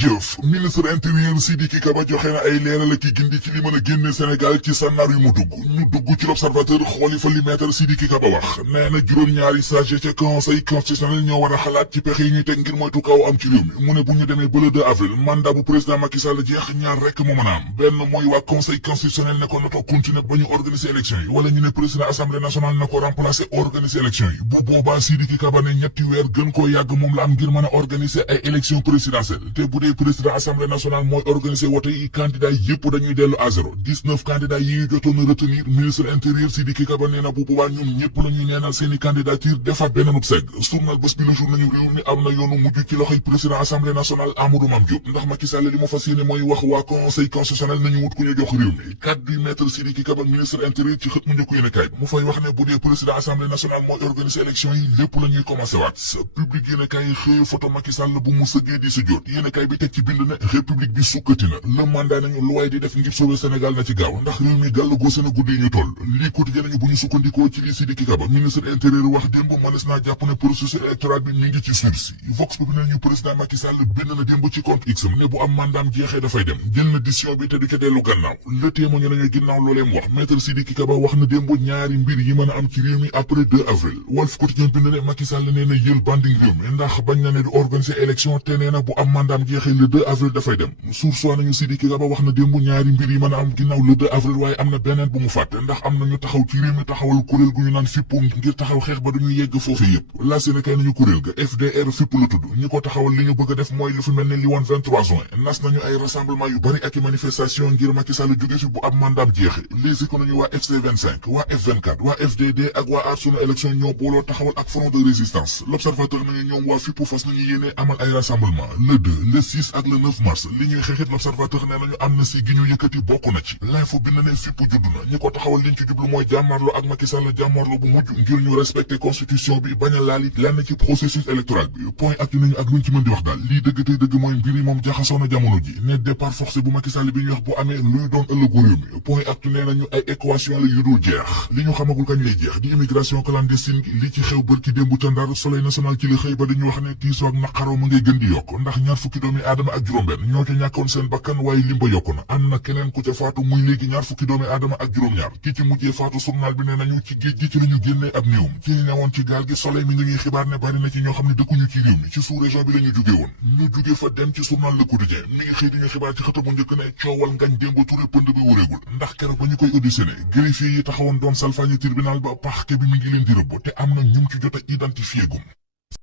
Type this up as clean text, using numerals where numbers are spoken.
jëf ministre intérieur Sidiki Kaba joxe na ay leeral ki gindi ci li mën a génne Sénégal ci sànnaar yu mu dugg ñu dugg ci l'observateur xooli fa li maître Sidiki Kaba wax nee na juróom-ñaari sage ca conseil constitutionnel ñoo war a xalaat ci pexe yi ñuy teg ngir moytu kaw am ci réew mi mu ne bu ñu demee ba le 2 avril mandat bu président Macky Sall jeex ñaar rek moo mën a am benn mooy waa conseil constitutionnel ne ko na toog continuer ba ñu organiser élection yi wala ñu ne président assemblée nationale na ko remplacer organiser élection yi bu boobaa Sidiki Kaba ne ñetti weer gën koo yàgg moom la am ngir mën a organiser ay élection présidentielle te bu dee président assemblée nationale mooy organiser wote yi candidat yépp dañuy dellu à zéro 19 candidats yi jotoon na retenir ministre intérieur Sidiki Kaba nee na bu boobaa ñoom ñépp la ñuy neenal seeni candidature defaat beneenub segg journal bés bi le jour nañu réew mi am na yoonu mujj ci loxoy président assemblée nationale Amadou Mame Diop ndax Macky Sall li ma fas yéene mooy wax waa conseil constitutionnel nañu wut ku ñu jox réew mi kaddu maître Sidiki Kaba ministre intérieur ci xët mu njëkk yéene kaay mu fay wax ne bu dee président assemblée nationale mooy organiser élection yi lépp la ñuy commencé waat public yéene kaay xëy photo Macky Sall bu mu sëggee di si jot yéene kaay bi teg ci bind ne république bi sukkati na le mandat nañu lu waay di def ngir sauver Sénégal na ci gaaw ndax réew mi gàll góose na guddi yi ñu toll lii quotidien nañu bu ñu sukkandikoo ci li Sidiki Kaba ministre intérieur wax démb mënees naa jàpp ne processus électoral bi mi ngi ci sursi vox populi nañu président Macky Sall bind na démb ci compte X ne bu am mandaam jeexee dafay dem jël na décision bi te du ca dellu gannaaw le témoin nañu ginnaaw loolee mu wax maître Sidiki Kaba wax na démb ñaari mbir yi mën a am ci réew mi après 2 avril Walf Quotidien bind ne Macky Sall nee na yël banding réew mi ndax bañ na ne du organiser élection te nee na bu am mandaam jeexee le 2 avril dafay dem source nañu Sidiki Kaba wax na démb ñaari mbir yi mën a am ginnaaw le 2 avril waaye am na beneen bu mu fàtte ndax am na ñu taxaw ci réew mi taxawal kuréel gu ñu naan fipp ngir taxaw xeex ba duñu yegg foofu yëpp la Sénégal nañu kuréel ga FDR fipp la tudd ñi ko taxawal li ñu bëgg a def mooy lu fi mel ne li woon 23 juin nas nañu ay rassemblement yu bari ak i manifestation ngir Macky Sall jóge fi bu am mandaam jeexe les économies waa FC25 waa F24 waa FDD ak waa Aar Sunu Élection ñoo booloo taxawal ak front de résistance l'observateur nañu ñoom waa fipp fas nañu yéene amal ay rassemblement le 2 le 6 ak le 9 mars li ñuy xeexit l'observateur nee nañu am na si gi ñu yëkkati bokk na ci l'info bi na ne fipp judd na ñi ko taxawal liñ ci jublu mooy jàmmarloo ak Macky Sall jàmmarloo bu mujj ngir ñu respecter constitution bi bañ a laalit lenn ci processus électoral bi point ak nañu ak luñ ci mën di wax daal lii dëgg tey dëgg mooy mbir yi moom jaxasoo na jamono ji ne départ forcé bu Macky Sall bi ñuy wax bu amee luy doon ëllëgu réew mi point ak nee nañu ay équation la yu dul jeex li ñu xamagul kañ lay jeex di immigration clandestine gi li ci xew bërki démb ca Ndar Soleil national ci la xëy ba dañu wax ne tiisoo ak naqaroo ma ngay gën di yokk ndax ñaar fukki doomi aadama ak juróom-benn ñoo ca ñàkkoon seen bakkan waaye limba yokku na am na keneen ku ca faatu muy léegi ñaar fukki doomi aadama ak juróom-ñaar ki ci mujjee faatu journal bi ne nañu ci géej gi ci lañu génnee ab néewum ci ñu newoon ci gaal gi Soleil mi ngi ñuy xibaar ne bari na ci ñoo xam ne dëkkuñu ci réew mi ci sous-région bi la ñu jóge woon ñu jóge fa dem ci journal Le Quotidien mi ngi xëy di ñu xibaar ci xëta bu njëkk ne coowal Ngagne Demba Touré pënd bi wuréegul ndax keroog ba ñu koy auditionné greffier yi taxawoon doon salfaañi tribunal ba parquet bi mi ngi leen di rëbb te am na ñum ci jot a identifié gum